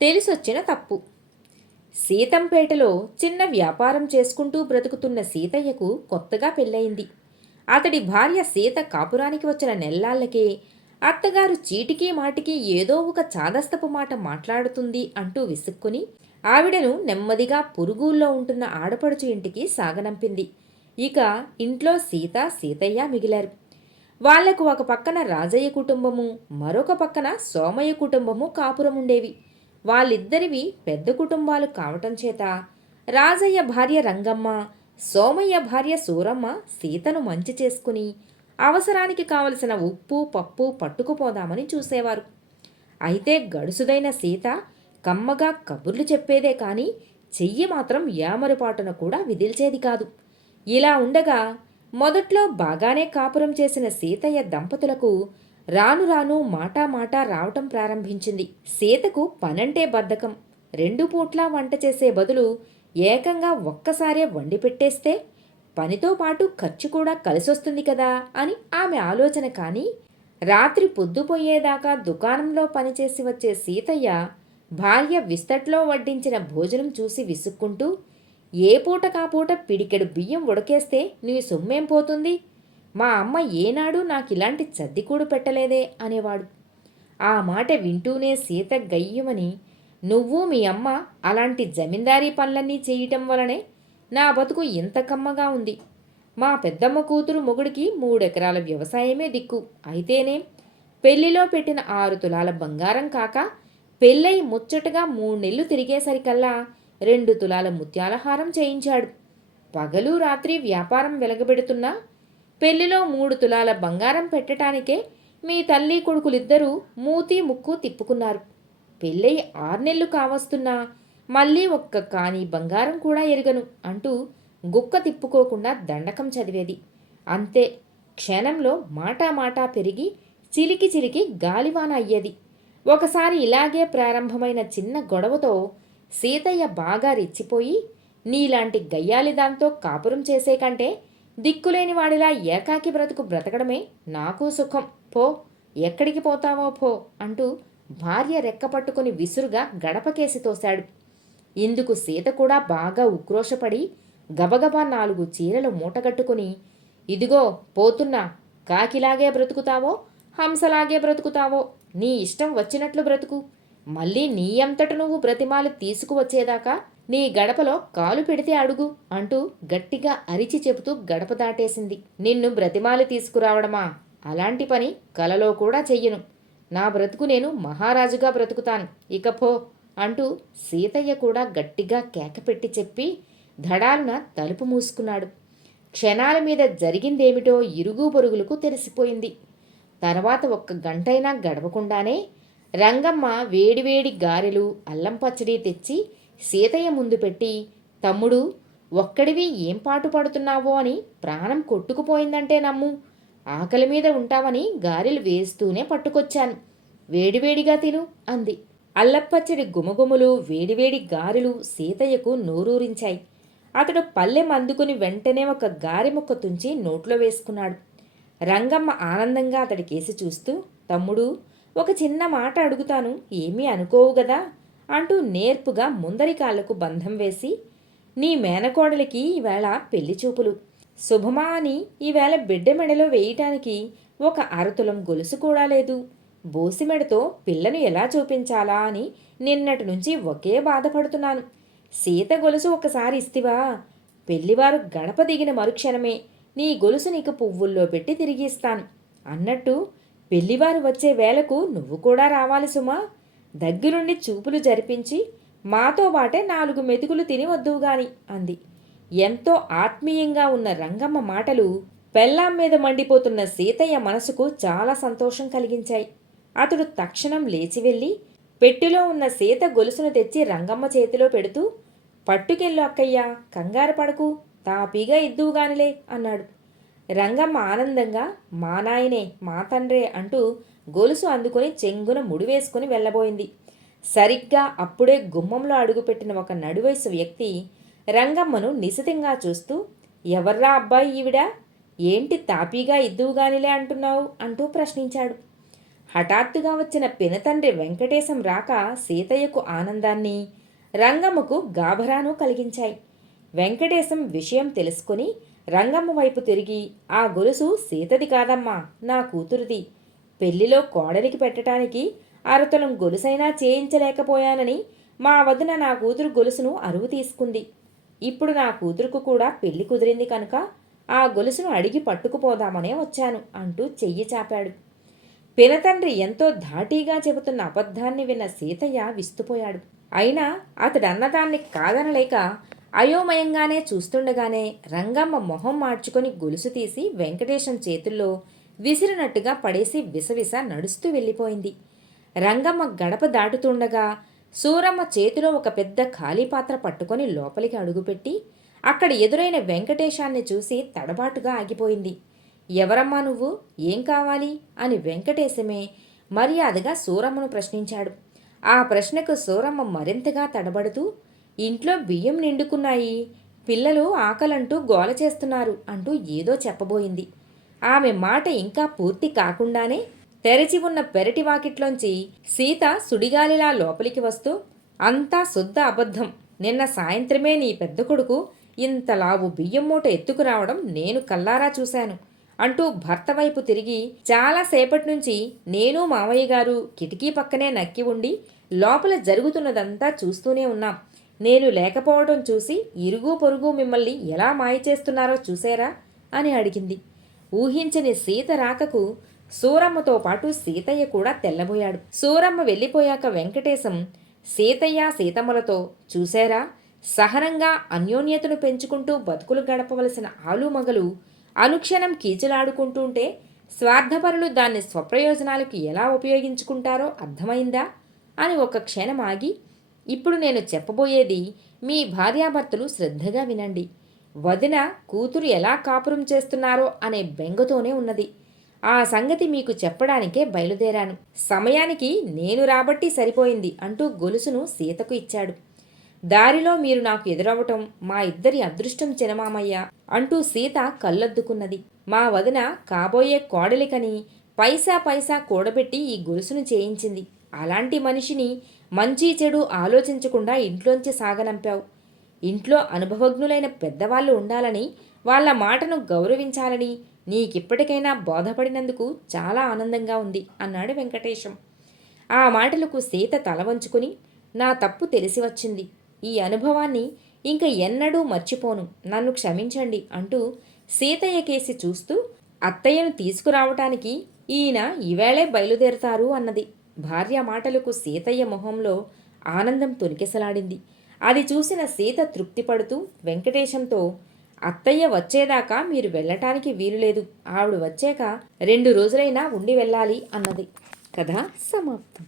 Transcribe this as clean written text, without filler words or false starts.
తెలిసొచ్చిన తప్పు. సీతంపేటలో చిన్న వ్యాపారం చేసుకుంటూ బ్రతుకుతున్న సీతయ్యకు కొత్తగా పెళ్ళయింది. అతడి భార్య సీత కాపురానికి వచ్చిన నెల్లాళ్ళకే అత్తగారు చీటికీ మాటికి ఏదో ఒక చాదస్తపు మాట మాట్లాడుతుంది అంటూ విసుక్కుని ఆవిడను నెమ్మదిగా పురుగుల్లో ఉంటున్న ఆడపడుచు ఇంటికి సాగనంపింది. ఇక ఇంట్లో సీత, సీతయ్య మిగిలారు. వాళ్లకు ఒక పక్కన రాజయ్య కుటుంబము, మరొక పక్కన సోమయ్య కుటుంబము కాపురముండేవి. వాళ్ళిద్దరివి పెద్ద కుటుంబాలు కావటం చేత రాజయ్య భార్య రంగమ్మ, సోమయ్య భార్య సూరమ్మ సీతను మంచి చేసుకుని అవసరానికి కావలసిన ఉప్పు పప్పు పట్టుకుపోదామని చూసేవారు. అయితే గడుసుదైన సీత కమ్మగా కబుర్లు చెప్పేదే కాని చెయ్యి మాత్రం యామరుపాటున కూడా విదిల్చేది కాదు. ఇలా ఉండగా మొదట్లో బాగానే కాపురం చేసిన సీతయ్య దంపతులకు రాను రాను మాటా రావటం ప్రారంభించింది. సీతకు పనంటే బద్ధకం. 2 పూట్లా వంట చేసే బదులు ఏకంగా ఒక్కసారే వండి పెట్టేస్తే పనితో పాటు ఖర్చు కూడా కలిసొస్తుంది కదా అని ఆమె ఆలోచన. కానీ రాత్రి పొద్దుపోయేదాకా దుకాణంలో పనిచేసి వచ్చే సీతయ్య భార్య విస్తట్లో వడ్డించిన భోజనం చూసి విసుక్కుంటూ, ఏ పూటకాపూట పిడికెడు బియ్యం ఉడకేస్తే నీ సొమ్మేం పోతుంది? మా అమ్మ ఏనాడు నాకిలాంటి చద్దికూడు పెట్టలేదే అనేవాడు. ఆ మాట వింటూనే సీత గయ్యమని, నువ్వు మీ అమ్మ అలాంటి జమీందారీ పనులన్నీ చేయటం వలనే నా బతుకు ఇంత కమ్మగా ఉంది. మా పెద్దమ్మ కూతురు మొగుడికి 3 ఎకరాల వ్యవసాయమే దిక్కు. అయితేనేం పెళ్లిలో పెట్టిన 6 తులాల బంగారం కాక పెళ్ళై ముచ్చటగా 3 నెలలు తిరిగేసరికల్లా 2 తులాల ముత్యాలహారం చేయించాడు. పగలు రాత్రి వ్యాపారం వెలగబెడుతున్నా పెళ్లిలో 3 తులాల బంగారం పెట్టడానికే మీ తల్లి కొడుకులిద్దరూ మూతి ముక్కు తిప్పుకున్నారు. పెళ్ళై 6 నెలలు కావస్తున్నా మళ్ళీ ఒక్క కాని బంగారం కూడా ఎరగను అంటూ గుక్క తిప్పుకోకుండా దండకం చదివేది. అంతే, క్షణంలో మాటా పెరిగి చిలికి గాలివాన అయ్యేది. ఒకసారి ఇలాగే ప్రారంభమైన చిన్న గొడవతో సీతయ్య బాగా రెచ్చిపోయి, నీలాంటి గయ్యాలిదాంతో కాపురం చేసే కంటే దిక్కులేని వాడిలా ఏకాకి బ్రతుకు బ్రతకడమే నాకు సుఖం, పో, ఎక్కడికి పోతావో పో అంటూ భార్య రెక్కపట్టుకుని విసురుగా గడపకేసి తోశాడు. ఇందుకు సీత కూడా బాగా ఉక్రోషపడి గబగబా 4 చీరలు మూటగట్టుకుని, ఇదిగో పోతున్నా, కాకిలాగే బ్రతుకుతావో హంసలాగే బ్రతుకుతావో నీ ఇష్టం వచ్చినట్లు బ్రతుకు, మళ్ళీ నీ అంతట నువ్వు బ్రతిమాలు తీసుకువచ్చేదాకా నీ గడపలో కాలు పెడితే అడుగు అంటూ గట్టిగా అరిచి చెబుతూ గడప దాటేసింది. నిన్ను బ్రతిమాలు తీసుకురావడమా? అలాంటి పని కలలో కూడా చెయ్యను. నా బ్రతుకు నేను మహారాజుగా బ్రతుకుతాను, ఇకపో అంటూ సీతయ్య కూడా గట్టిగా కేకపెట్టి చెప్పి ధడాలున తలుపు మూసుకున్నాడు. క్షణాల మీద జరిగిందేమిటో ఇరుగు పొరుగులకు తెలిసిపోయింది. తర్వాత 1 గంటైనా గడవకుండానే రంగమ్మ వేడివేడి గారెలు అల్లం పచ్చడి తెచ్చి సీతయ్య ముందు పెట్టి, తమ్ముడు, ఒక్కడివి ఏం పాటు పడుతున్నావో అని ప్రాణం కొట్టుకుపోయిందంటే నమ్ము, ఆకలి మీద ఉంటావని గారెలు వేస్తూనే పట్టుకొచ్చాను, వేడివేడిగా తిను అంది. అల్లప్పచ్చడి గుమగుములు వేడివేడి గారెలు సీతయ్యకు నోరూరించాయి. అతడు పల్లెం అందుకుని వెంటనే ఒక గారె ముక్క తుంచి నోట్లో వేసుకున్నాడు. రంగమ్మ ఆనందంగా అతడికేసి చూస్తూ, తమ్ముడు, ఒక చిన్న మాట అడుగుతాను, ఏమీ అనుకోవు గదా అంటూ నేర్పుగా ముందరి కాళ్లకు బంధం వేసి, నీ మేనకోడలికి ఈవేళ పెళ్లి చూపులు, శుభమా అని ఈవేళ బిడ్డ మెడలో వేయటానికి 1 అరతులం గొలుసు కూడా లేదు. బోసిమెడతో పిల్లను ఎలా చూపించాలా అని నిన్నటి నుంచి ఒకే బాధపడుతున్నాను. సీత గొలుసు ఒకసారి ఇస్తివా, పెళ్లివారు గడప దిగిన మరుక్షణమే నీ గొలుసు నీకు పువ్వుల్లో పెట్టి తిరిగిస్తాను అన్నట్టు పెళ్లివారు వచ్చే వేళకు నువ్వు కూడా రావాలి సుమా. దగ్గరుండి చూపులు జరిపించి మాతో బాటే 4 మెతుకులు తిని వద్దువుగాని అంది. ఎంతో ఆత్మీయంగా ఉన్న రంగమ్మ మాటలు పెళ్ళాం మీద మండిపోతున్న సీతయ్య మనసుకు చాలా సంతోషం కలిగించాయి. అతడు తక్షణం లేచి వెళ్ళి పెట్టెలో ఉన్న సీత గొలుసును తెచ్చి రంగమ్మ చేతిలో పెడుతూ, పట్టుకెళ్ళు అక్కయ్యా, కంగారు పడకు, తాపీగా ఇద్దువుగానిలే అన్నాడు. రంగమ్మ ఆనందంగా, మా నాయనే, మా తండ్రే అంటూ గొలుసు అందుకుని చెంగున ముడివేసుకుని వెళ్ళబోయింది. సరిగ్గా అప్పుడే గుమ్మంలో అడుగుపెట్టిన ఒక నడువయసు వ్యక్తి రంగమ్మను నిశితంగా చూస్తూ, ఎవర్రా అబ్బాయి ఈవిడ, ఏంటి తాపీగా ఇద్దువుగానిలే అంటున్నావు అంటూ ప్రశ్నించాడు. హఠాత్తుగా వచ్చిన పినతండ్రి వెంకటేశం రాక సీతయ్యకు ఆనందాన్ని, రంగమ్మకు గాభరాను కలిగించాయి. వెంకటేశం విషయం తెలుసుకుని రంగమ్మ వైపు తిరిగి, ఆ గొలుసు సీతది కాదమ్మా, నా కూతురుది. పెళ్లిలో కోడలికి పెట్టడానికి అరతులం గొలుసైనా చేయించలేకపోయానని మా వదిన నా కూతురు గొలుసును అరువు తీసుకుంది. ఇప్పుడు నా కూతురుకు కూడా పెళ్లి కుదిరింది కనుక ఆ గొలుసును అడిగి పట్టుకుపోదామనే వచ్చాను అంటూ చెయ్యి చాపాడు. పినతండ్రి ఎంతో ధాటీగా చెబుతున్న అబద్ధాన్ని విన్న సీతయ్య విస్తుపోయాడు. అయినా అతడన్నదాన్ని కాదనలేక అయోమయంగానే చూస్తుండగానే రంగమ్మ మొహం మార్చుకొని గొలుసు తీసి వెంకటేశం చేతుల్లో విసిరినట్టుగా పడేసి విసవిస నడుస్తూ వెళ్ళిపోయింది. రంగమ్మ గడప దాటుతుండగా సూరమ్మ చేతిలో ఒక పెద్ద ఖాళీ పాత్ర పట్టుకొని లోపలికి అడుగుపెట్టి అక్కడ ఎదురైన వెంకటేశాన్ని చూసి తడబాటుగా ఆగిపోయింది. ఎవరమ్మా నువ్వు, ఏం కావాలి అని వెంకటేశమే మర్యాదగా సూరమ్మను ప్రశ్నించాడు. ఆ ప్రశ్నకు సూరమ్మ మరింతగా తడబడుతూ, ఇంట్లో బియ్యం నిండుకున్నాయి, పిల్లలు ఆకలంటూ గోల చేస్తున్నారు అంటూ ఏదో చెప్పబోయింది. ఆమె మాట ఇంకా పూర్తి కాకుండానే తెరచి ఉన్న పెరటి వాకిట్లోంచి సీత సుడిగాలిలా లోపలికి వస్తూ, అంతా శుద్ధ అబద్ధం. నిన్న సాయంత్రమే నీ పెద్ద కొడుకు ఇంతలావు బియ్యం మూట ఎత్తుకురావడం నేను కల్లారా చూశాను అంటూ భర్త వైపు తిరిగి, చాలాసేపటి నుంచి నేను మావయ్య గారు కిటికీ పక్కనే నక్కి ఉండి లోపల జరుగుతున్నదంతా చూస్తూనే ఉన్నాం. నేను లేకపోవడం చూసి ఇరుగు పొరుగు మిమ్మల్ని ఎలా మాయ చేస్తున్నారో చూసారా అని అడిగింది. ఊహించని సీత రాకకు సూరమ్మతో పాటు సీతయ్య కూడా తెల్లబోయాడు. సూరమ్మ వెళ్ళిపోయాక వెంకటేశం సీతయ్య సీతమ్మలతో, చూశారా, సహనంగా అన్యోన్యతను పెంచుకుంటూ బతుకులు గడపవలసిన ఆలుమగలు అనుక్షణం కీచులాడుకుంటుంటే స్వార్థపరులు దాన్ని స్వప్రయోజనాలకు ఎలా ఉపయోగించుకుంటారో అర్థమైందా అని ఒక క్షణం ఆగి, ఇప్పుడు నేను చెప్పబోయేది మీ భార్యాభర్తలు శ్రద్ధగా వినండి. వదిన కూతురు ఎలా కాపురం చేస్తున్నారో అనే బెంగతోనే ఉన్నది. ఆ సంగతి మీకు చెప్పడానికే బయలుదేరాను. సమయానికి నేను రాబట్టి సరిపోయింది అంటూ గొలుసును సీతకు ఇచ్చాడు. దారిలో మీరు నాకు ఎదురవటం మా ఇద్దరి అదృష్టం చినమామయ్య అంటూ సీత కళ్ళొద్దుకున్నది. మా వదిన కాబోయే కోడలికని పైసా పైసా కూడబెట్టి ఈ గొలుసును చేయించింది. అలాంటి మనిషిని మంచి చెడు ఆలోచించకుండా ఇంట్లోంచి సాగనంపావు. ఇంట్లో అనుభవజ్ఞులైన పెద్దవాళ్ళు ఉండాలని, వాళ్ళ మాటను గౌరవించాలని నీకిప్పటికైనా బోధపడినందుకు చాలా ఆనందంగా ఉంది అన్నాడు వెంకటేశం. ఆ మాటలకు సీత తల వంచుకుని, నా తప్పు తెలిసి వచ్చింది. ఈ అనుభవాన్ని ఇంక ఎన్నడూ మర్చిపోను, నన్ను క్షమించండి అంటూ సీతయ్య కేసి చూస్తూ, అత్తయ్యను తీసుకురావటానికి ఈయన ఈవేళే బయలుదేరతారు అన్నది. భార్య మాటలకు సీతయ్య మొహంలో ఆనందం తొనికెసలాడింది. అది చూసిన సీత తృప్తిపడుతూ వెంకటేశంతో, అత్తయ్య వచ్చేదాకా మీరు వెళ్ళటానికి వీలులేదు, ఆవిడ వచ్చాక 2 రోజులైనా ఉండి వెళ్ళాలి అన్నది. కథ సమాప్తం.